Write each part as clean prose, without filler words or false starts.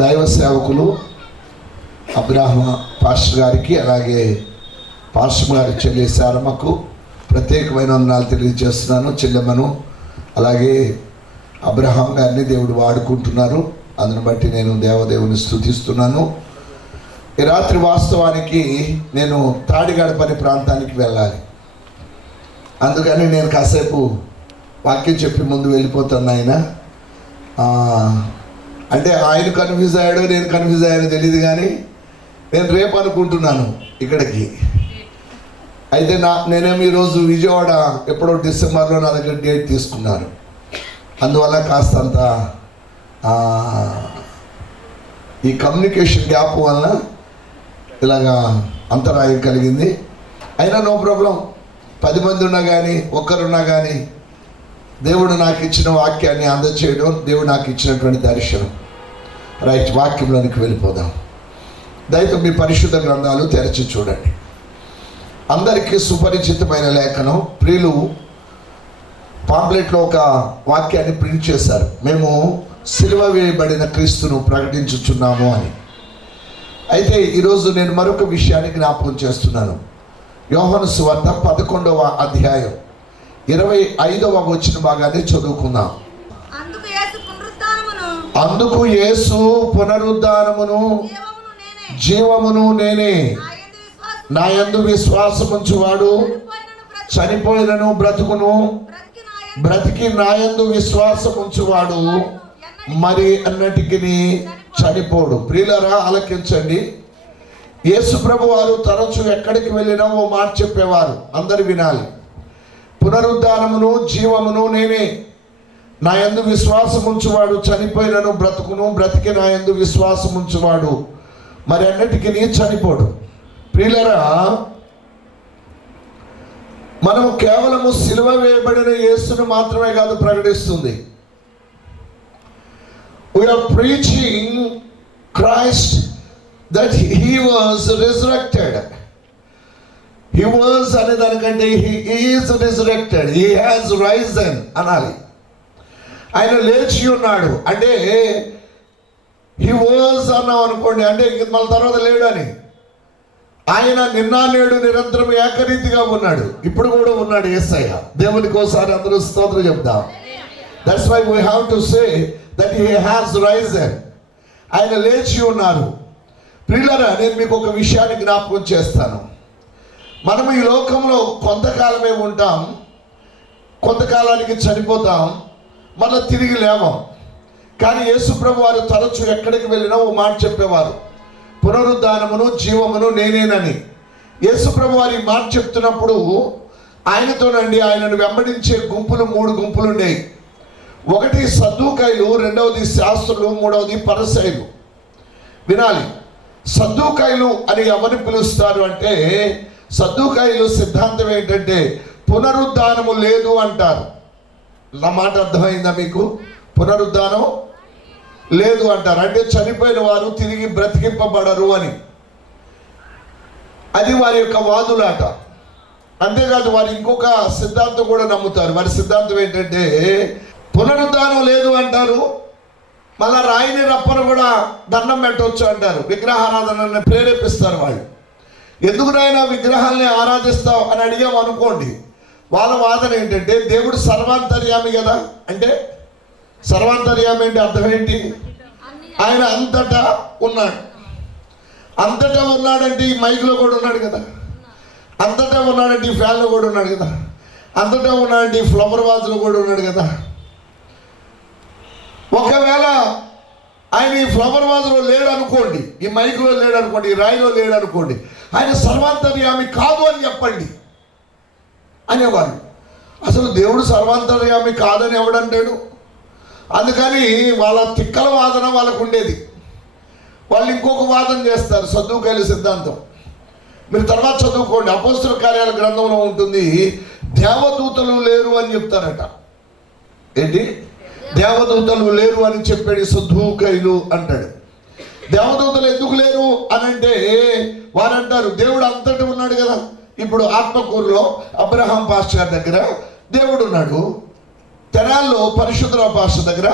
దైవ సేవకులు Abraham pastor గారికి, అలాగే పాస్టర్ గారి చెల్లి శారమ్మకు ప్రత్యేకమైన వందనాలు తెలియజేస్తున్నాను. చెల్లెమ్మను అలాగే అబ్రహం గారిని దేవుడు వాడుకుంటున్నారు. అందును బట్టి నేను దేవదేవుని స్తుతిస్తున్నాను. ఈ రాత్రి వాస్తవానికి నేను తాడిగడపని ప్రాంతానికి వెళ్ళాలి. అందుకని నేను కాసేపు వాక్యం చెప్పి ముందు వెళ్ళిపోతాను. అంటే ఆయన కన్ఫ్యూజ్ అయ్యాడో నేను కన్ఫ్యూజ్ అయ్యానో తెలియదు, కానీ నేను రేపు అనుకుంటున్నాను ఇక్కడికి. అయితే నేనేమో ఈరోజు విజయవాడ ఎప్పుడో డిసెంబర్లో నా దగ్గర డేట్ తీసుకున్నాను. అందువల్ల కాస్తంత ఈ కమ్యూనికేషన్ గ్యాప్ వలన ఇలాగా అంతరాయం కలిగింది. అయినా నో ప్రాబ్లం. 10 మంది ఉన్నా కానీ ఒక్కరున్నా కానీ దేవుడు నాకు ఇచ్చిన వాక్యాన్ని అందచేయడం దేవుడు నాకు ఇచ్చినటువంటి దర్శనం. రైట్, వాక్యంలోనికి వెళ్ళిపోదాం. దయతో మీ పరిశుద్ధ గ్రంథాలు తెరచి చూడండి. అందరికీ సుపరిచితమైన లేఖనం. ప్రియులు పాంప్లెట్లో ఒక వాక్యాన్ని ప్రింట్ చేశారు, మేము సిలువ వేయబడిన క్రీస్తును ప్రకటించుచున్నాము అని. అయితే ఈరోజు నేను మరొక విషయాన్ని జ్ఞాపకం చేస్తున్నాను. యోహాను సువార్త 11వ అధ్యాయం 25వ వచన భాగాన్ని చదువుకుందాం. అందుకు యేసు పునరుద్ధానమును జీవమును నేనే, నా యందు విశ్వాసముంచువాడు చనిపోయినను బ్రతుకును, బ్రతికి నా యందు విశ్వాసముంచువాడు మరి అన్నటికి చనిపోడు. ప్రియులారా ఆలకించండి. యేసు ప్రభు వారు తరచు ఎక్కడికి వెళ్ళినా ఓ మాట చెప్పేవారు, అందరు వినాలి. పునరుద్ధానమును జీవమును నేనే, నా యందు విశ్వాసముంచువాడు చనిపోయినను బ్రతుకును, బ్రతికి నా యందు విశ్వాసముంచువాడు మరి అన్నిటికీ చనిపోడు. ప్రియులారా, మనము కేవలము సిలువ వేయబడిన యేసును మాత్రమే కాదు ప్రకటిస్తుంది. We are preaching Christ, that he was resurrected. He was అనే దానికంటే he is resurrected. He has risen అనాలి. ఆయన లేచి ఉన్నాడు అంటే he was అన్నాం అనుకోండి, అంటే మళ్ళీ తర్వాత లేడు అని. ఆయన నిన్న నేడు నిరంతరం ఏకరీతిగా ఉన్నాడు, ఇప్పుడు కూడా ఉన్నాడు యేసయ్య. దేవునికి ఒకసారి అందరూ స్తోత్రం చెప్దాం. That's why we have to say that he has risen. ఆయన లేచి ఉన్నారు. ప్రియులారా, నేను మీకు ఒక విషయాన్ని జ్ఞాపకం చేస్తాను. మనం ఈ లోకంలో కొంతకాలమే ఉంటాం, కొంతకాలానికి చనిపోతాం, మళ్ళీ తిరిగి లేవం. కానీ యేసు ప్రభు వారు తరచు ఎక్కడికి వెళ్ళినా ఓ మాట చెప్పేవారు, పునరుద్ధానమును జీవమును నేనేనని. యేసు ప్రభు వారి మాట చెప్తున్నప్పుడు ఆయనతోనండి ఆయనను వెంబడించే గుంపులు 3 గుంపులు ఉండేవి. ఒకటి సద్దూకాయలు, రెండవది శాస్త్రులు, మూడవది పరిసయ్యులు. వినాలి, సద్దూకాయలు అని ఎవరిని పిలుస్తారు అంటే, సద్దూకాయలు సిద్ధాంతం ఏంటంటే పునరుద్ధానము లేదు అంటారు. నా మాట అర్థమైందా మీకు? పునరుద్ధానం లేదు అంటారు, అంటే చనిపోయిన వారు తిరిగి బ్రతికింపబడరు అని. అది వారి యొక్క వాదులాట. అంతేకాదు వారు ఇంకొక సిద్ధాంతం కూడా నమ్ముతారు. వారి సిద్ధాంతం ఏంటంటే పునరుద్ధానం లేదు అంటారు, మళ్ళా రాయిని రప్పను కూడా దండం పెట్టవచ్చు అంటారు. విగ్రహారాధనని ప్రేరేపిస్తారు వాళ్ళు. ఎందుకు నాయన విగ్రహాలని ఆరాధిస్తావు అని అడిగాము అనుకోండి, వాళ్ళ వాదన ఏంటంటే దేవుడు సర్వాంతర్యామి కదా. అంటే సర్వాంతర్యామి అంటే అర్థం ఏంటి? ఆయన అంతటా ఉన్నాడు. అంతటా ఉన్నాడంటే ఈ మైక్లో కూడా ఉన్నాడు కదా, అంతటా ఉన్నాడంటే ఈ ఫ్యాన్లో కూడా ఉన్నాడు కదా, అంతటా ఉన్నాడంటే ఈ ఫ్లవర్ వాజ్లో కూడా ఉన్నాడు కదా. ఒకవేళ ఆయన ఈ ఫ్లవర్ వాజ్లో లేడు అనుకోండి, ఈ మైక్లో లేడు అనుకోండి, ఈ రాయిలో లేడు అనుకోండి, ఆయన సర్వాంతర్యామి కాదు అని చెప్పండి అనేవాళ్ళు. అసలు దేవుడు సర్వాంతర్యామి కాదని ఎవడంటాడు? అందుకని వాళ్ళ తిక్కల వాదన వాళ్ళకు ఉండేది. వాళ్ళు ఇంకొక వాదన చేస్తారు, సద్దూకాయల సిద్ధాంతం. మీరు తర్వాత చదువుకోండి, అపోస్తల కార్యాల గ్రంథంలో ఉంటుంది, దేవదూతలు లేరు అని చెప్తారట. ఏంటి? దేవదూతలు లేరు అని చెప్పాడు సద్దూకాయలు అంటాడు. దేవదూతలు ఎందుకు లేరు అని అంటే వారంటారు దేవుడు అంతటా ఉన్నాడు కదా. ఇప్పుడు ఆత్మకూరులో అబ్రహాం పాస్టర్ గారి దగ్గర దేవుడు ఉన్నాడు, తెనాల్లో పరిశుద్ధరావు పాస్టర్ దగ్గర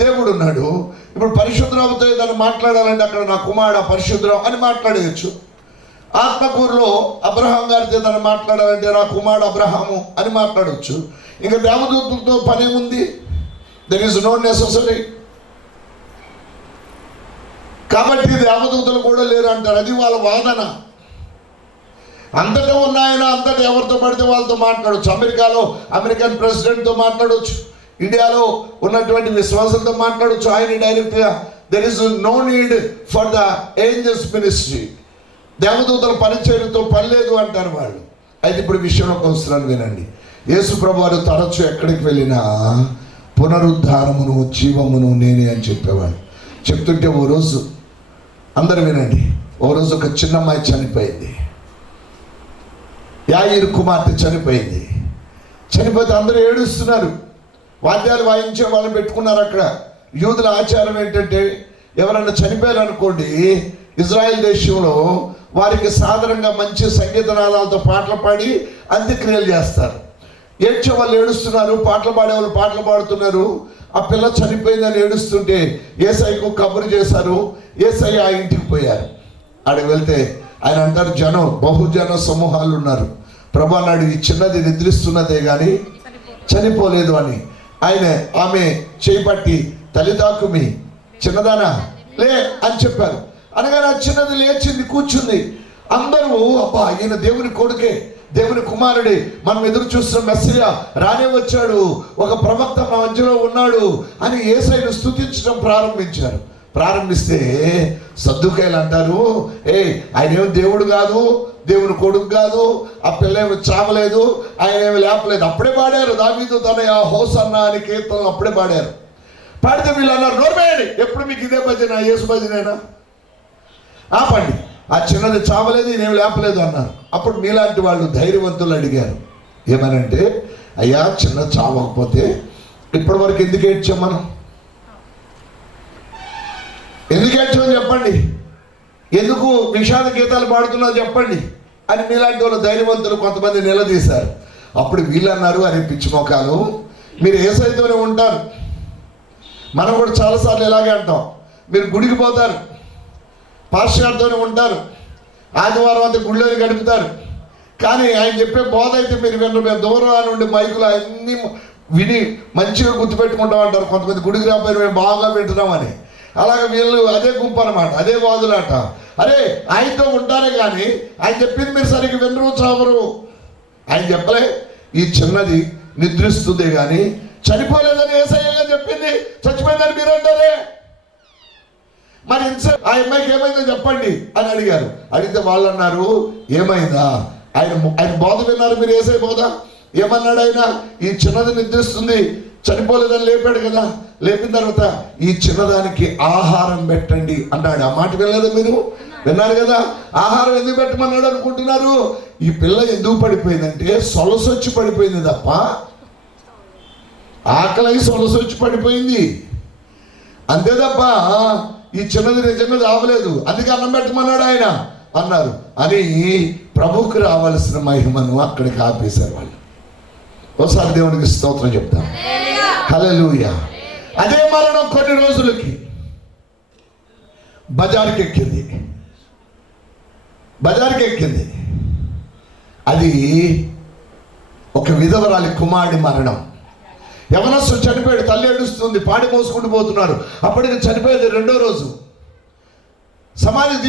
దేవుడు ఉన్నాడు. ఇప్పుడు పరిశుద్ధరావుతో ఏదైనా మాట్లాడాలంటే అక్కడ నా కుమారుడు పరిశుద్ధరావు అని మాట్లాడేయచ్చు. ఆత్మకూరులో అబ్రహాం గారితో ఏదైనా మాట్లాడాలంటే నా కుమారుడు అబ్రహాము అని మాట్లాడవచ్చు. ఇంకా దేవదూతులతో పనేముంది? There is no necessary. కాబట్టి దేవదూతలు కూడా లేరు అంటారు. అది వాళ్ళ వాదన. అంతటా ఉన్నాయన అంతటా ఎవరితో పడితే వాళ్ళతో మాట్లాడవచ్చు. అమెరికాలో అమెరికన్ ప్రెసిడెంట్తో మాట్లాడవచ్చు. ఇండియాలో ఉన్నటువంటి విశ్వాసంతో మాట్లాడవచ్చు. ఆయన డైరెక్ట్గా there is no need for the angels ministry. దేవదూతల పరిచర్యతో పని లేదు అంటారు వాళ్ళు. అయితే ఇప్పుడు విషయంలోకి వస్తున్నాను, వినండి. యేసు ప్రభు వారు తరచు ఎక్కడికి వెళ్ళినా పునరుద్ధానమును జీవమును నేనే అని చెప్పేవాడు. చెప్తుంటే ఓ రోజు అందరూ వినండి, ఓ రోజు ఒక చిన్న అమ్మాయి చనిపోయింది. యాయిరు కుమార్తె చనిపోయింది. చనిపోతే అందరూ ఏడుస్తున్నారు. వాద్యాలు వాయించే వాళ్ళని పెట్టుకున్నారు. అక్కడ యూదుల ఆచారం ఏంటంటే ఎవరన్నా చనిపోయారు అనుకోండి, ఇజ్రాయెల్ దేశంలో వారికి సాధారణంగా మంచి సంగీత నాదాలతో పాటలు పాడి అంత్యక్రియలు చేస్తారు. ఏడ్చే వాళ్ళు ఏడుస్తున్నారు, పాటలు పాడేవాళ్ళు పాటలు పాడుతున్నారు. ఆ పిల్ల చనిపోయిందని ఏడుస్తుంటే యేసయ్యకు కబురు చేశారు. యేసయ్య ఆ ఇంటికి పోయారు. ఆడికి వెళ్తే ఆయన అంటారు, బహుజన సమూహాలు ఉన్నారు. ప్రభు అన్నాడు, ఈ చిన్నది నిద్రిస్తున్నదే కానీ చనిపోలేదు అని. ఆయన ఆమె చేపట్టి తల్లిదాకుమి చిన్నదానా లే అని చెప్పారు. అనగానే ఆ చిన్నది లేచింది, కూర్చుంది. అందరూ అబ్బా ఈయన దేవుని కొడుకే, దేవుని కుమారుడే, మనం ఎదురు చూస్తున్న మెస్సియా రానే వచ్చాడు, ఒక ప్రవక్త మన మధ్యలో ఉన్నాడు అని యేసయ్యను స్తుతించడం ప్రారంభిస్తే సద్దుకాయలు అంటారు, ఆయన ఏమి దేవుడు కాదు, దేవుని కొడుకు కాదు, ఆ పిల్ల ఏమి చావలేదు, ఆయన ఏమి లేపలేదు. అప్పుడే పాడారు దావీదు తనయ హోసన్నా అని కీర్తనలు అప్పుడే పాడారు. పాడితే వీళ్ళు అన్నారు, నోర్మేయండి, ఎప్పుడు మీకు ఇదే భజన, యేసు భజనేనా? ఆపండి, ఆ చిన్నది చావలేదు, ఈయనేమి లేపలేదు అన్నారు. అప్పుడు మీలాంటి వాళ్ళు ధైర్యవంతులు అడిగారు ఏమనంటే, అయ్యా చిన్న చావకపోతే ఇప్పటి వరకు ఎందుకు ఏడ్చాం, మనం ఎందుకు ఏడ్చామని చెప్పండి, ఎందుకు విషాద గీతాలు పాడుతున్నా చెప్పండి అని మీలాంటి వాళ్ళు ధైర్యవంతులు కొంతమంది నిలదీశారు. అప్పుడు వీళ్ళు అన్నారు, అరే పిచ్చి మొఖాలు, మీరు యేసయ్యతోనే ఉంటారు. మనం కూడా చాలాసార్లు ఇలాగే అంటాం, మీరు గుడికి పోతారు, పాస్టర్ గారితోనే ఉంటారు, ఆదివారం అంతా గుళ్ళోని గడుపుతారు, కానీ ఆయన చెప్పే బోధ అయితే మీరు వినరు. మేము దూరం నుండి మైకులు అన్నీ విని మంచిగా గుర్తుపెట్టుకుంటాం అంటారు. కొంతమంది గుడికి రాబోయి మేము బాగా వింటున్నామని. అలాగే వీళ్ళు అదే గుంపు అనమాట, అదే వాదులాట. అరే ఆయనతో ఉంటారే కానీ ఆయన చెప్పింది మీరు సరిగ్గా వినరు, చావరు. ఆయన చెప్పలే ఈ చిన్నది నిద్రిస్తుంది కానీ చనిపోలేదని యేసయ్య చెప్పింది, చచ్చిపోయిందని మీరు అంటారే, మరి ఇంతసేపు ఆ అమ్మాయికి ఏమైందో చెప్పండి అని అడిగారు. అడిగితే వాళ్ళు అన్నారు, ఏమైందా, ఆయన బోధ విన్నారు మీరు, యేసయ్య బోధ ఏమన్నాడు ఆయన, ఈ చిన్నది నిద్రిస్తుంది, చనిపోలేదని లేపాడు కదా, లేపిన తర్వాత ఈ చిన్నదానికి ఆహారం పెట్టండి అన్నాడు. ఆ మాట వినలేదా మీరు? విన్నారు కదా. ఆహారం ఎందుకు పెట్టమన్నాడు అనుకుంటున్నారు? ఈ పిల్ల ఎందుకు పడిపోయిందంటే సొలసొచ్చి పడిపోయింది తప్ప ఆకలి సొలసొచ్చి పడిపోయింది అంతే తప్ప ఈ చిన్నది నిజంగా రావలేదు, అందుకే అన్నం పెట్టమన్నాడు ఆయన అన్నారు అని ప్రభువుకు రావాల్సిన మహిమను అక్కడికి ఆపేశారు వాళ్ళు. ఒకసారి దేవునికి స్తోత్రం చెప్తాం. హల్లెలూయా. అదే మరణం కొన్ని రోజులకి బజార్కి ఎక్కింది. అది ఒక విధవరాలి కుమారుడి మరణం. యవనస్తుడు చనిపోయాడు, తల్లి ఏడుస్తుంది, పాడి మోసుకుంటూ పోతున్నారు. అప్పటికి చనిపోయేది రెండో రోజు. సమాధికి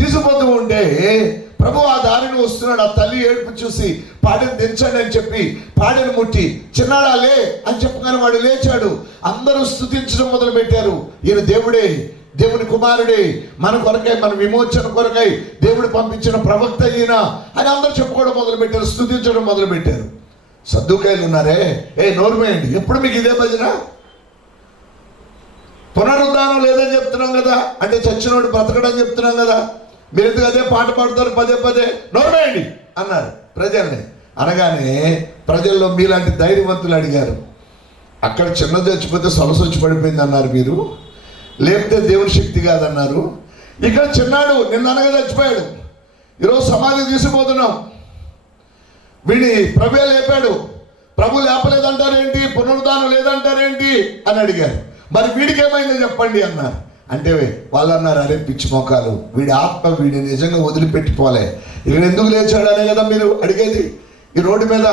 తీసుకుపోతూ ఉంటే ప్రభు ఆ దారిని వస్తున్నాడు. ఆ తల్లి ఏడుపు చూసి పాడని దించండి అని చెప్పి పాడని ముట్టి చిన్నాడా లే అని చెప్పగానే వాడు లేచాడు. అందరూ స్తుతించడం మొదలు పెట్టారు, ఈయన దేవుడే, దేవుని కుమారుడే, మన కొరకై, మన విమోచన కొరకై దేవుడు పంపించిన ప్రవక్త ఈయన అని అందరూ చెప్పుకోవడం మొదలు పెట్టారు, స్తుతించడం మొదలు పెట్టారు. సద్దుకాయలు ఉన్నారే, నోర్మేయండి, ఎప్పుడు మీకు ఇదే భజన? పునరుద్ధానం లేదని చెప్తున్నాం కదా, అంటే చచ్చినోడు బ్రతకడని చెప్తున్నాం కదా, మీరు ఎందుకు అదే పాట పాడుతారు పదే నోర్మేయండి అన్నారు ప్రజల్ని. అనగానే ప్రజల్లో మీలాంటి ధైర్యవంతులు అడిగారు, అక్కడ చిన్నది చచ్చిపోతే సొలసొచ్చి పడిపోయింది అన్నారు మీరు, లేకపోతే దేవుని శక్తి కాదన్నారు. ఇక్కడ చిన్నాడు నిన్న అనగా చచ్చిపోయాడు, ఈరోజు సమాధికి తీసుకుపోతున్నాం, వీడిని ప్రభు లేపాడు, ప్రభు లేపలేదంటారేంటి, పునరుద్ధానం లేదంటారేంటి, అని అడిగారు. మరి వీడికి ఏమైందో చెప్పండి అన్నారు. అంటే వాళ్ళు అన్నారు, అరే పిచ్చి మోకాలు, వీడి ఆత్మ వీడిని నిజంగా వదిలిపెట్టిపోలే, ఇక్కడ ఎందుకు లేచాడనే కదా మీరు అడిగేది. ఈ రోడ్డు మీద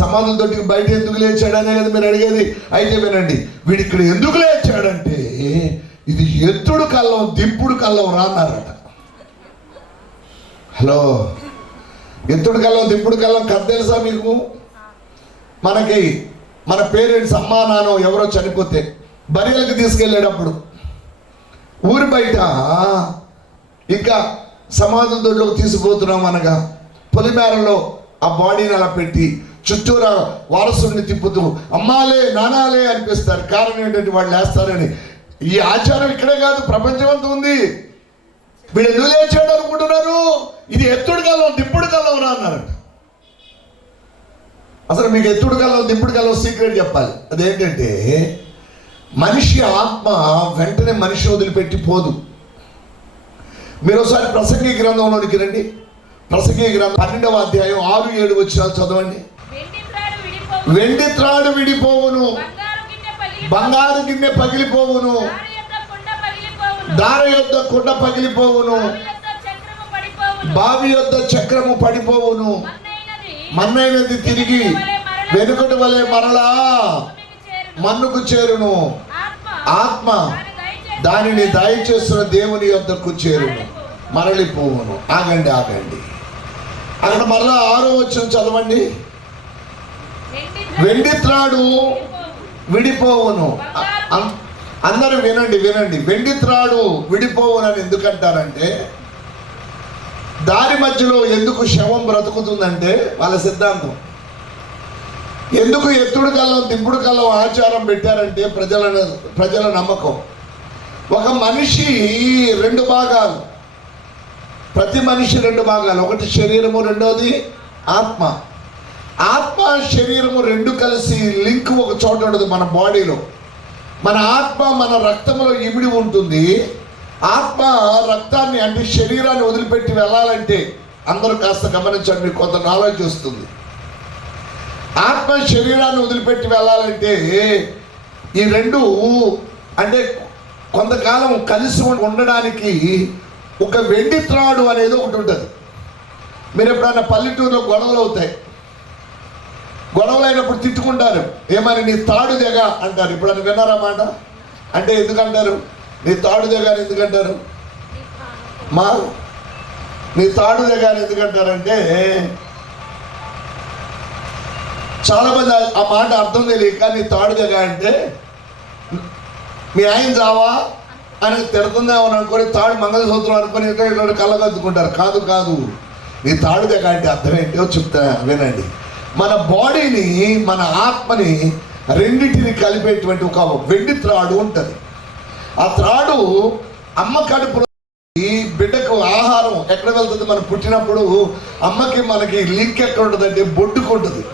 సమాధులతో బయట ఎందుకు లేచాడనే కదా మీరు అడిగేది. అయితే వినండి, వీడు ఇక్కడ ఎందుకు లేచాడంటే ఇది ఎత్తుడు కళ్ళం దింపుడు కళ్ళం రా అన్నారట. హలో, ఎత్తుడు కళ్ళం దింపుడు కళ్ళం కథ తెలుసా మీకు? మనకి మన పేరెంట్స్ అమ్మా నాన్న ఎవరో చనిపోతే బరియలకు తీసుకెళ్ళేటప్పుడు ఊరి బయట ఇంకా సమాధుల దొడ్లోకి తీసుకుపోతున్నాం అనగా పొలిమేరలో ఆ బాడీని అలా పెట్టి చుట్టూరా వారసుడిని తిప్పుతూ అమ్మాలే నానాలే అనిపిస్తారు. కారణం ఏంటంటే వాళ్ళు లేస్తారని. ఈ ఆచారం ఇక్కడే కాదు, ప్రపంచం అంతా ఉంది. వీడు ఎందుకు లేచాడు అనుకుంటున్నారు? ఇది ఎత్తుడు కళ్ళం దింపుడు కళ్ళం రా అన్నారట. అసలు మీకు ఎత్తుడు కళ్ళం దింపుడు కళ్ళం సీక్రెట్ చెప్పాలి. అదేంటంటే మనిషి ఆత్మ వెంటనే మనిషి వదిలిపెట్టి పోదు. మీరు ఒకసారి ప్రసంగి గ్రంథంలోనికి రండి. ప్రసంగి గ్రంథం 12వ అధ్యాయం 6-7 వచనాలు చదవండి. వెండి త్రాడు విడిపోవును, బంగారు గిన్నె పగిలిపోవును, దార యొద్ద కుండ పగిలిపోవును, బావి యొద్ద చక్రము పడిపోవును, మన్నైనది తిరిగి వెనుకటి వలె మరలా మన్నుకు చేరును, ఆత్మ దానిని దయచేస్తున్న దేవుని యొద్దకు చేరును, మరలిపోవును. ఆగండి అక్కడ మరలా 6వ వచనం చదవండి. వెండి త్రాడు విడిపోవును. అందరూ వినండి. వెండి త్రాడు విడిపోవునని ఎందుకంటారంటే, దారి మధ్యలో ఎందుకు శవం బ్రతుకుతుందంటే వాళ్ళ సిద్ధాంతం. ఎందుకు ఎత్తుడు కళ్ళం దింపుడు కళ్ళం ఆచారం పెట్టారంటే ప్రజల నమ్మకం. ఒక మనిషి 2 భాగాలు, ప్రతి మనిషి 2 భాగాలు. ఒకటి శరీరము, రెండోది ఆత్మ. ఆత్మ శరీరము 2 కలిసి లింక్ ఒక చోట ఉండదు మన బాడీలో. మన ఆత్మ మన రక్తంలో ఇమిడి ఉంటుంది. ఆత్మ రక్తాన్ని అంటే శరీరాన్ని వదిలిపెట్టి వెళ్ళాలంటే, అందరూ కాస్త గమనించండి, కొంత నాలెడ్జ్ వస్తుంది. ఆత్మ శరీరాన్ని వదిలిపెట్టి వెళ్ళాలంటే ఈ 2 అంటే కొంతకాలం కలిసి ఉండడానికి ఒక వెండి త్రాడు అనేది ఒకటి ఉంటుంది. మీరు ఎప్పుడైనా పల్లెటూరులో గొడవలు అవుతాయి, గొడవలు అయినప్పుడు తిట్టుకుంటారు. ఏమని? నీ తాడు దిగ అంటారు. ఇప్పుడు అని విన్నారా మాట? అంటే ఎందుకంటారు నీ తాడు దిగ అని? ఎందుకంటారు నీ తాడు దిగ అని ఎందుకంటారంటే, చాలా మంది ఆ మాట అర్థం తెలియక నీ తాడు దిగ అంటే మీ ఆయన జావా అని తిడుతుందేమో అనుకొని తాడు మంగళసూత్రం అనుకొని ఇక్కడ కళ్ళగద్దుకుంటారు. కాదు, నీ తాడు దిగ అంటే అర్థం ఏంటో చెప్తా వినండి. మన బాడీని మన ఆత్మని రెండింటిని కలిపేటువంటి ఒక వెండి త్రాడు ఉంటుంది. ఆ త్రాడు అమ్మ కడుపులో బిడ్డకు ఆహారం ఎక్కడ వెళ్తుంది? మనం పుట్టినప్పుడు అమ్మకి మనకి లింక్ ఎక్కడ ఉంటుంది అంటే బొడ్డుకు ఉంటుంది.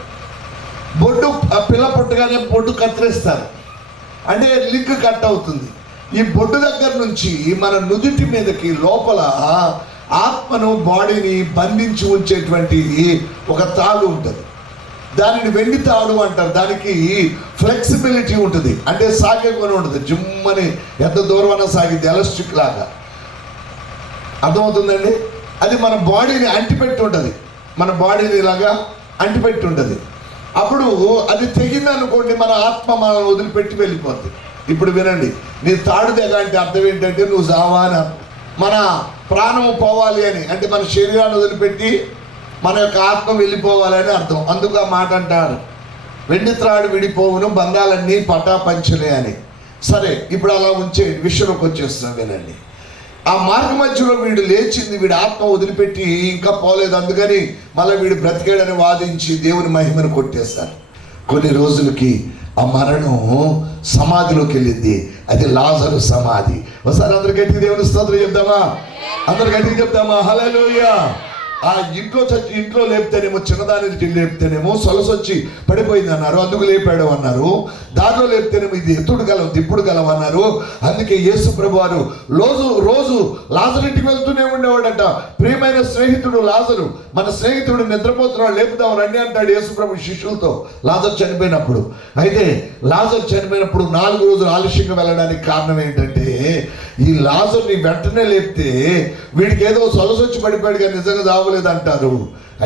బొడ్డు ఆ పిల్ల పుట్టగానే బొడ్డు కత్తిరిస్తారు, అంటే లింక్ కట్ అవుతుంది. ఈ బొడ్డు దగ్గర నుంచి మన నుదుటి మీదకి లోపల ఆత్మను బాడీని బంధించి ఉంచేటువంటి ఒక తాడు ఉంటుంది. దానిని వెండి తాడు అంటారు. దానికి ఫ్లెక్సిబిలిటీ ఉంటుంది, అంటే సాగే కొని ఉంటుంది. జిమ్మని ఎంత దూరమైనా సాగింది, ఎలాస్టిక్ లాగా. అర్థమవుతుందండి? అది మన బాడీని అంటిపెట్టి ఉంటుంది, మన బాడీని ఇలాగా అంటిపెట్టి ఉంటుంది. అప్పుడు అది తెగిందనుకోండి, మన ఆత్మ మనల్ని వదిలిపెట్టి వెళ్ళిపోతుంది. ఇప్పుడు వినండి, నీ తాడు దిగ అంటే అర్థం ఏంటంటే నువ్వు జావా అని. మన ప్రాణము పోవాలి అని అంటే మన శరీరాన్ని వదిలిపెట్టి మన యొక్క ఆత్మ వెళ్ళిపోవాలని అర్థం. అందుకు ఆ మాట అంటారు, వెండి త్రాడు విడిపోవును, బంధాలన్నీ పటాపంచలే అని. సరే, ఇప్పుడు అలా ఉంచే విషయంలోకి వచ్చేస్తున్నాం. వినండి, ఆ మార్గ మధ్యలో వీడు లేచింది, వీడి ఆత్మ వదిలిపెట్టి ఇంకా పోలేదు, అందుకని మళ్ళీ వీడు బ్రతికాడని వాదించి దేవుని మహిమను కొట్టేస్తారు. కొన్ని రోజులకి ఆ మరణం సమాధిలోకి వెళ్ళింది. అది లాజరు సమాధి. ఒకసారి అందరు గట్టిగా దేవుని స్తోత్రం చెప్తామా? అందరు గట్టిగా చెప్తామా? హల్లెలూయా. ఆ ఇంట్లో లేపితేనేమో చిన్నదానికి లేపితేనేమో సొలసొచ్చి పడిపోయింది అన్నారు, అందుకు లేపాడు అన్నారు. దారిలో లేపితేనేమో ఇది ఎత్తుడు గలం దిప్పుడు గలం అన్నారు. అందుకే యేసు ప్రభు వారు రోజు లాజరు ఇంటికి వెళ్తూనే ఉండేవాడట. ప్రియమైన స్నేహితుడు లాజరు, మన స్నేహితుడు నిద్రపోతున్నాడు, లేపుదాం రండి అంటాడు యేసు ప్రభు శిష్యులతో లాజరు చనిపోయినప్పుడు. అయితే లాజరు చనిపోయినప్పుడు 4 రోజులు ఆలస్యంగా వెళ్ళడానికి కారణం ఏంటంటే, ఈ లాజరుని వెంటనే లేపితే వీడికి ఏదో సొలసొచ్చి పడిపోయాడుగా నిజంగా చావలేదంటారు.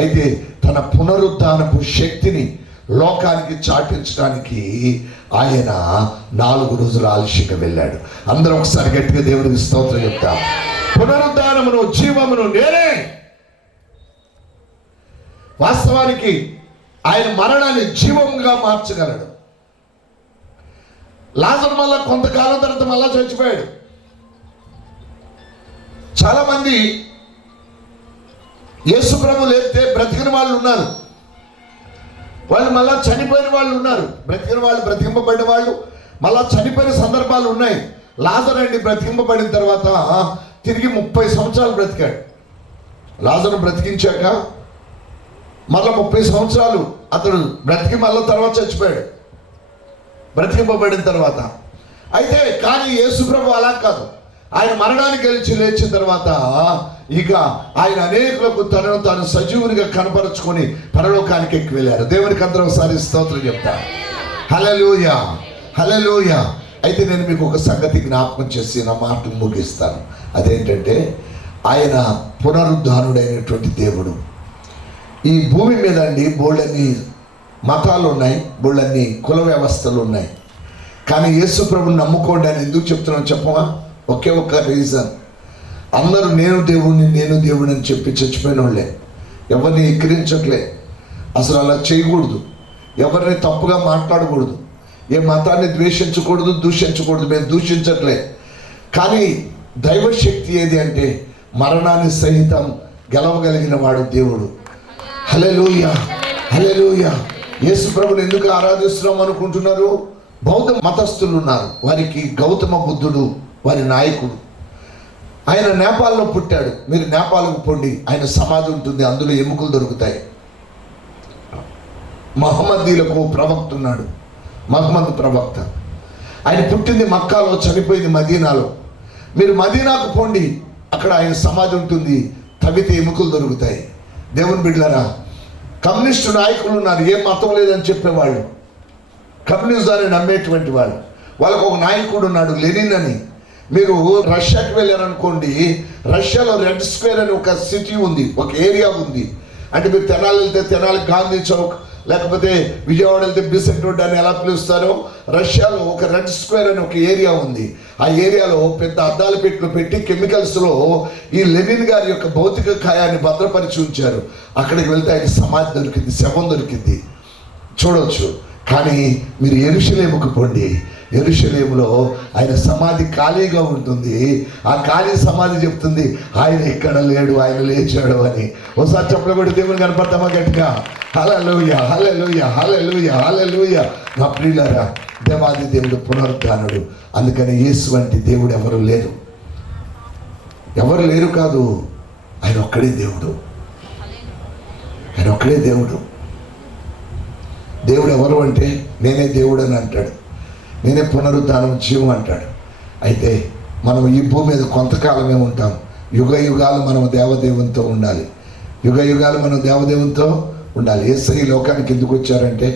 అయితే తన పునరుద్ధానపు శక్తిని లోకానికి చాటించడానికి ఆయన 4 రోజులు ఆలస్యంగా వెళ్ళాడు. అందరం ఒకసారి గట్టిగా దేవుడికి స్తోత్రం చెప్తాం. పునరుద్ధానమును జీవమును నేనే. వాస్తవానికి ఆయన మరణాన్ని జీవంగా మార్చగలడు. లాజరు మళ్ళా కొంతకాలం తర్వాత మళ్ళా చచ్చిపోయాడు. చాలా మంది యేసు ప్రభు లేపితే బ్రతికిన వాళ్ళు ఉన్నారు, వాళ్ళు మళ్ళా చనిపోయిన వాళ్ళు ఉన్నారు. బ్రతికిన వాళ్ళు, బ్రతికింపబడిన వాళ్ళు మళ్ళా చనిపోయిన సందర్భాలు ఉన్నాయి. లాజరు అండి బ్రతికింపబడిన తర్వాత తిరిగి 30 సంవత్సరాలు బ్రతికాడు. లాజరు బ్రతికించాక మళ్ళా 30 సంవత్సరాలు అతడు బ్రతికి మళ్ళీ తర్వాత చచ్చిపోయాడు బ్రతికింపబడిన తర్వాత. అయితే కానీ యేసు ప్రభు అలా కాదు. ఆయన మరణానికి గెలిచి లేచిన తర్వాత ఇక ఆయన అనేకులకు తనను తాను సజీవునిగా కనపరుచుకొని పరలోకానికి ఎక్కి వెళ్ళారు. దేవునికి అందరూ ఒకసారి స్తోత్రం చెప్తారు. హల్లెలూయా, హల్లెలూయా. అయితే నేను మీకు ఒక సంగతి జ్ఞాపకం చేసి నా మాటను ముగిస్తాను. అదేంటంటే, ఆయన పునరుద్ధానుడైనటువంటి దేవుడు. ఈ భూమి మీద అండి బోళ్ళన్ని మతాలు ఉన్నాయి, బోళ్ళన్ని కుల వ్యవస్థలు ఉన్నాయి. కానీ యేసు ప్రభుని నమ్ముకోండి అని ఎందుకు చెప్తున్నాను చెప్పమా? ఒకే ఒక్క రీజన్. అందరూ నేను దేవుడిని అని చెప్పి చచ్చిపోయిన వాళ్ళే. ఎవరిని ఎక్కిరించట్లే, అసలు అలా చేయకూడదు, ఎవరిని తప్పుగా మాట్లాడకూడదు, ఏ మతాన్ని ద్వేషించకూడదు, దూషించకూడదు. మేము దూషించట్లే. కానీ దైవశక్తి ఏది అంటే మరణాన్ని సహితం గెలవగలిగిన వాడు దేవుడు. హల్లెలూయా, హల్లెలూయా. యేసు ప్రభుని ఎందుకు ఆరాధిస్తున్నాం అనుకుంటున్నారు? బౌద్ధ మతస్థులు ఉన్నారు, వారికి గౌతమ బుద్ధుడు వారి నాయకుడు. ఆయన నేపాల్లో పుట్టాడు. మీరు నేపాల్కు పోండి, ఆయన సమాధి ఉంటుంది, అందులో ఎముకలు దొరుకుతాయి. మహమ్మదీలకు ప్రవక్త ఉన్నాడు, మహమ్మద్ ప్రవక్త. ఆయన పుట్టింది మక్కాలో, చనిపోయింది మదీనాలో. మీరు మదీనాకు పోండి, అక్కడ ఆయన సమాధి ఉంటుంది, తవ్వితే ఎముకలు దొరుకుతాయి. దేవుని బిడ్డలారా, కమ్యూనిస్టు నాయకులు ఉన్నారు, ఏ మతం లేదని చెప్పేవాళ్ళు, కమ్యూనిజాన్ని నమ్మేటువంటి వాళ్ళు. వాళ్ళకు ఒక నాయకుడు ఉన్నాడు, లెనిన్ అని. మీరు రష్యాకి వెళ్ళారనుకోండి, రష్యాలో రెడ్ స్క్వేర్ అని ఒక సిటీ ఉంది, ఒక ఏరియా ఉంది. అంటే మీరు తెనాలి వెళ్తే తెనాలి గాంధీ చౌక్, లేకపోతే విజయవాడ వెళ్తే బిసెంట్ రోడ్ అని ఎలా పిలుస్తారో, రష్యాలో ఒక రెడ్ స్క్వేర్ అని ఒక ఏరియా ఉంది. ఆ ఏరియాలో పెద్ద అద్దాల పెట్టెలు పెట్టి కెమికల్స్లో ఈ లెనిన్ గారి యొక్క భౌతిక కాయాన్ని భద్రపరిచి ఉంచారు. అక్కడికి వెళ్తే ఆయన సమాధి దొరికింది, శవం దొరికింది, చూడవచ్చు. కానీ మీరు యెరూషలేముకు పోండి, యెరూషలేములో ఆయన సమాధి ఖాళీగా ఉంటుంది. ఆ ఖాళీ సమాధి చెప్తుంది ఆయన ఇక్కడ లేడు, ఆయన లేచాడు అని. ఒకసారి చెప్పలు కూడా దేవుని కనపడతామా గట్టిగా? హల్లెలూయా, హల్లెలూయా, హల్లెలూయా, హల్లెలూయా. నా ప్రియులారా, దేవాది దేవుడు పునరుద్ధానుడు. అందుకని యేసు వంటి దేవుడు ఎవరు లేరు, ఎవరు లేరు కాదు, ఆయన ఒక్కడే దేవుడు, ఆయన ఒక్కడే దేవుడు. దేవుడు ఎవరు అంటే నేనే దేవుడు అని అంటాడు, నేనే పునరుద్ధానం జీవం అంటాడు. అయితే మనం ఈ భూమి మీద కొంతకాలమే ఉంటాం. యుగ యుగాలు మనం దేవదేవునితో ఉండాలి, యుగ యుగాలు మనం దేవదేవునితో ఉండాలి. యేసయ్య లోకానికి ఎందుకు వచ్చారంటే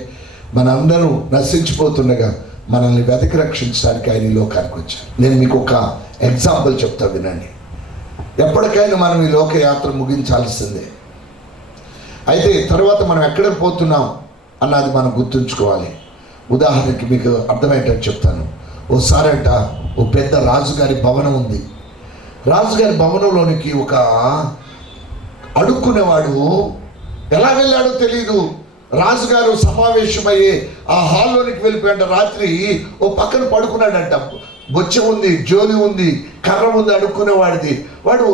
మనందరూ నశించిపోతుండగా మనల్ని వెతికి రక్షించడానికి ఆయన ఈ లోకానికి వచ్చారు. నేను మీకు ఒక ఎగ్జాంపుల్ చెప్తా వినండి. ఎప్పటికైనా మనం ఈ లోక యాత్ర ముగించాల్సిందే. అయితే తర్వాత మనం ఎక్కడికి పోతున్నాం అన్నది మనం గుర్తుంచుకోవాలి. ఉదాహరణకి మీకు అర్థమయ్యేటట్టు చెప్తాను. ఓసారంట ఓ పెద్ద రాజుగారి భవనం ఉంది. రాజుగారి భవనంలోనికి ఒక అడుక్కునేవాడు ఎలా వెళ్ళాడో తెలియదు. రాజుగారు సమావేశమయ్యే ఆ హాల్లోనికి వెళ్ళిపోయాడు. రాత్రి ఓ పక్కన పడుకున్నాడంట. బొచ్చ ఉంది, జోలి ఉంది, కర్ర ఉంది అడుక్కునేవాడిది. వాడు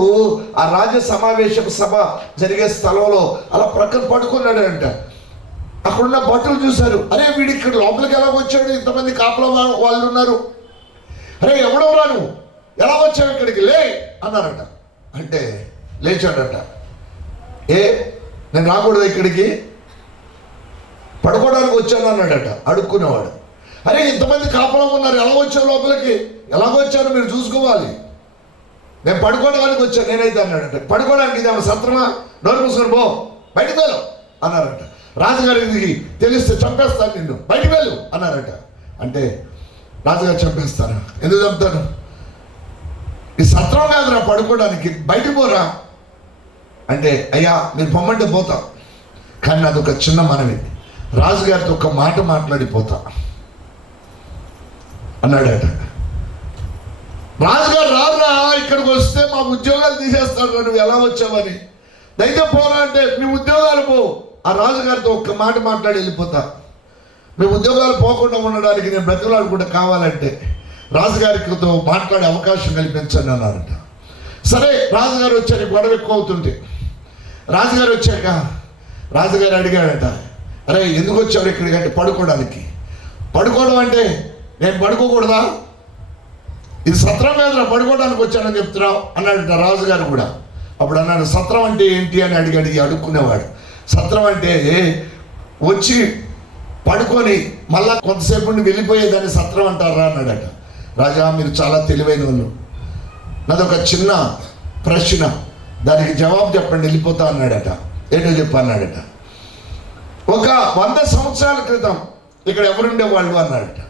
ఆ రాజ సమావేశ సభ జరిగే స్థలంలో అలా ప్రక్కన పడుకున్నాడంట. అక్కడున్న భటులు చూశారు, అరే వీడి ఇక్కడ లోపలికి ఎలా వచ్చాడు, ఇంతమంది కాపలా వాళ్ళు ఉన్నారు, అరే ఎవడెవరా నువ్వు, ఎలా వచ్చావు ఇక్కడికి, లే అన్నారట. అంటే లేచాడట. నేను రాకూడదు ఇక్కడికి, పడుకోవడానికి వచ్చాను అన్నాడట అడుక్కునేవాడు. అరే ఇంతమంది కాపలా ఉన్నారు, ఎలా వచ్చావు లోపలికి? ఎలాగో వచ్చాను మీరు చూసుకోవాలి, నేను పడుకోవడానికి వచ్చాను నేనైతే అన్నాడట. పడుకోవడానికి ఇది సత్రమా? నోరు మూసుకొని పో, బయటికి వెళ్ళు అన్నారట. రాజుగారికి తెలిస్తే చంపేస్తాను నిన్ను, బయటికి వెళ్ళు అన్నారట. అంటే రాజుగారు చంపేస్తాను, ఎందుకు చంపుతాను? ఈ సత్రం కాదురా పడుకోవడానికి, బయటికి పోరా అంటే, అయ్యా మీరు పొమ్మంటే పోతాం, కానీ నాది ఒక చిన్న మనవి, రాజుగారితో ఒక మాట మాట్లాడిపోతా అన్నాడట. రాజుగారు రారా, ఇక్కడికి వస్తే మా ఉద్యోగాలు తీసేస్తాడు, నువ్వు ఎలా వచ్చావని. దయచేసి పోరా అంటే, మీ ఉద్యోగాలు పో. ఆ రాజుగారితో ఒక్క మాట మాట్లాడి వెళ్ళిపోతా, మీ ఉద్యోగాలు పోకుండా ఉండడానికి నేను బ్రతిలాడుకుంటూ కావాలంటే రాజుగారితో మాట్లాడే అవకాశం కల్పించండి అన్నారట. సరే రాజుగారు వచ్చారు, గొడవ ఎక్కువ అవుతుంటే రాజుగారు వచ్చాక రాజుగారు అడిగాడట, అరే ఎందుకు వచ్చాడు ఇక్కడికంటే? పడుకోవడానికి. పడుకోవడం అంటే నేను పడుకోకూడదా? ఇది సత్రం మీద పడుకోవడానికి వచ్చానని చెప్తున్నావు అన్నాడట రాజుగారు కూడా. అప్పుడు అన్నాడు, సత్రం అంటే ఏంటి అని అడిగి అడుక్కునేవాడు. సత్రం అంటే వచ్చి పడుకొని మళ్ళా కొంతసేపు నుండి వెళ్ళిపోయేదాన్ని సత్రం అంటారా అన్నాడట. రాజా మీరు చాలా తెలివైన వాళ్ళు, నాదొక చిన్న ప్రశ్న, దానికి జవాబు చెప్పండి వెళ్ళిపోతా అన్నాడట. ఏంటో చెప్పు అన్నాడట. ఒక 100 సంవత్సరాల క్రితం ఇక్కడ ఎవరుండేవాళ్ళు అన్నాడట.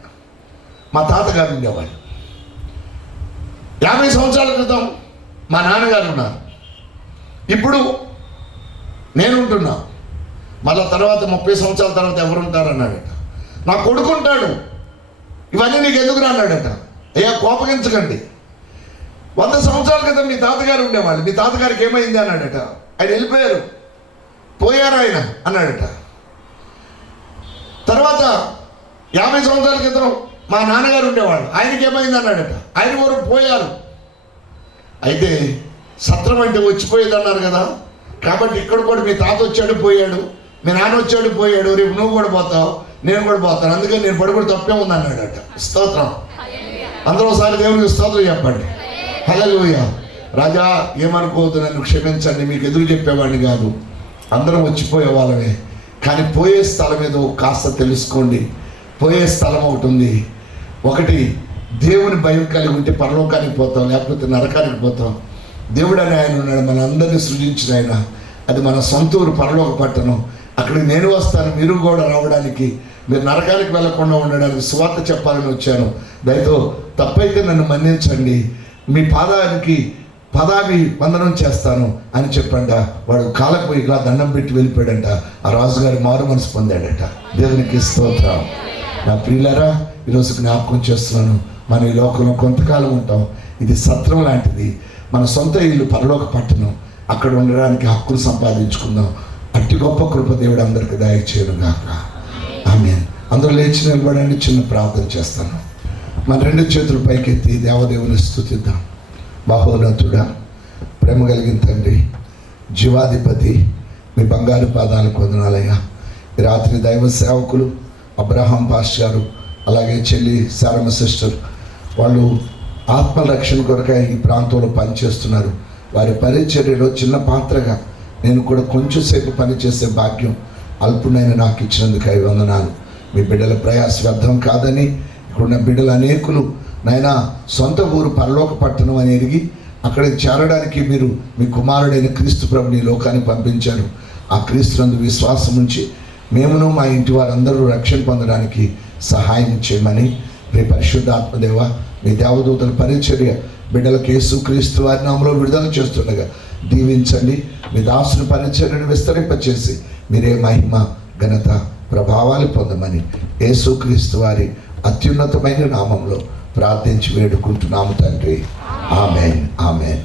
మా తాతగారు ఉండేవాళ్ళు. 50 సంవత్సరాల క్రితం మా నాన్నగారు ఉన్నారు. ఇప్పుడు నేను ఉంటున్నా. మళ్ళీ తర్వాత 30 సంవత్సరాల తర్వాత ఎవరుంటారు అన్నాడట. నా కొడుకుంటాడు, ఇవన్నీ నీకు ఎందుకు అన్నాడట. అయ్యా కోపగించకండి, 100 సంవత్సరాల క్రితం మీ తాతగారు ఉండేవాళ్ళు, మీ తాతగారికి ఏమైంది అన్నాడట. ఆయన వెళ్ళిపోయారు, పోయారు ఆయన అన్నాడట. తర్వాత 50 సంవత్సరాల క్రితం మా నాన్నగారు ఉండేవాళ్ళు, ఆయనకి ఏమైంది అన్నాడట. ఆయన కూడా పోయారు. అయితే సత్రం అంటే వచ్చిపోయేది అన్నారు కదా, కాబట్టి ఇక్కడ కూడా మీ తాత వచ్చాడు పోయాడు, మీ నాన్న వచ్చాడు పోయాడు, రేపు నువ్వు కూడా పోతావు, నేను కూడా పోతాను, అందుకని నేను పడుకుని తప్పే ఉంది అన్నాడట. స్తోత్రం. అందరూ ఒకసారి దేవునికి స్తోత్రం చెప్పండి. హల్లెలూయా. రాజా ఏమనుకోవద్దు, నన్ను క్షమించండి, మీకు ఎదురు చెప్పేవాడిని కాదు, అందరం వచ్చిపోయే వాళ్ళమే, కానీ పోయే స్థలం ఏదో కాస్త తెలుసుకోండి. పోయే స్థలం ఒకటి ఉంది. ఒకటి దేవుని భయం కలిగి ఉంటే పరలోకానికి పోతాం, లేకపోతే నరకానికి పోతాం. దేవుడు అని ఆయన ఉన్నాడు, మన అందరినీ సృజించిన ఆయన. అది మన సొంత ఊరు పరలోక పట్టణం. అక్కడికి నేను వస్తాను, మీరు కూడా రావడానికి, మీరు నరకానికి వెళ్లకుండా ఉండడానికి సువార్త చెప్పాలని వచ్చాను. దయతో తప్పైతే నన్ను మన్నించండి, మీ పదావి వందనం చేస్తాను అని చెప్పంట. వాడు కాళ్ళకు పోయి ఇలా దండం పెట్టి వెళ్ళిపోయాడంట. ఆ రాజుగారి మారు మనసు పొందాడట. దేవునికి స్తోత్రం. నా ప్రియులారా, ఈరోజు జ్ఞాపకం చేస్తున్నాను, మన ఈ లోకంలో కొంతకాలం ఉంటాం. ఇది సత్రం లాంటిది, మన సొంత ఇల్లు పరలోక పట్టణం. అక్కడ ఉండడానికి హక్కును సంపాదించుకుందాం. అట్టి గొప్ప కృప దేవుడు అందరికీ దయచేయను గాక. ఆమేన్. అందరూ లేచి నిలబడండి, చిన్న ప్రార్థన చేస్తాను. మన 2 చేతులు పైకెత్తి దేవదేవుని స్తుతిద్దాం. మహోన్నతుడా, ప్రేమ కలిగిన తండ్రి, జీవాధిపతి, మీ బంగారు పాదాలకు వందనాలయ్యా. ఈ రాత్రి దైవ సేవకులు అబ్రహాం పాస్టర్ గారు, అలాగే చెల్లి శారమ్మ సిస్టర్, వాళ్ళు ఆత్మరక్షణ కొరకై ఈ ప్రాంతంలో పనిచేస్తున్నారు. వారి పరిచర్యలో చిన్న పాత్రగా నేను కూడా కొంచెం సేపు పనిచేసే భాగ్యం అల్పునైన నాకు ఇచ్చినందుకు వందనాలు. మీ బిడ్డల ప్రయాస వ్యర్థం కాదని, ఇక్కడున్న బిడ్డలు అనేకులు నాయనా సొంత ఊరు పరలోక పట్టణం అని ఎరిగి అక్కడికి చేరడానికి మీరు మీ కుమారుడైన క్రీస్తు ప్రభుని లోకానికి పంపించారు. ఆ క్రీస్తునందు విశ్వాసం ఉంచి మేమును మా ఇంటి వారందరూ రక్షణ పొందడానికి సహాయం చేయమని మీ పరిశుద్ధాత్మదేవ, మీ దేవదూతల పరిచర్య బిడ్డలకు యేసుక్రీస్తు వారి నామములో విడుదల చేస్తుండగా దీవించండి. మీ దాసుని పరిచర్యను విస్తరింపచేసి మీరే మహిమ ఘనత ప్రభావాలు పొందమని యేసుక్రీస్తు వారి అత్యున్నతమైన నామంలో ప్రార్థించి వేడుకుంటున్నాము తండ్రి. ఆమేన్. ఆమేన్.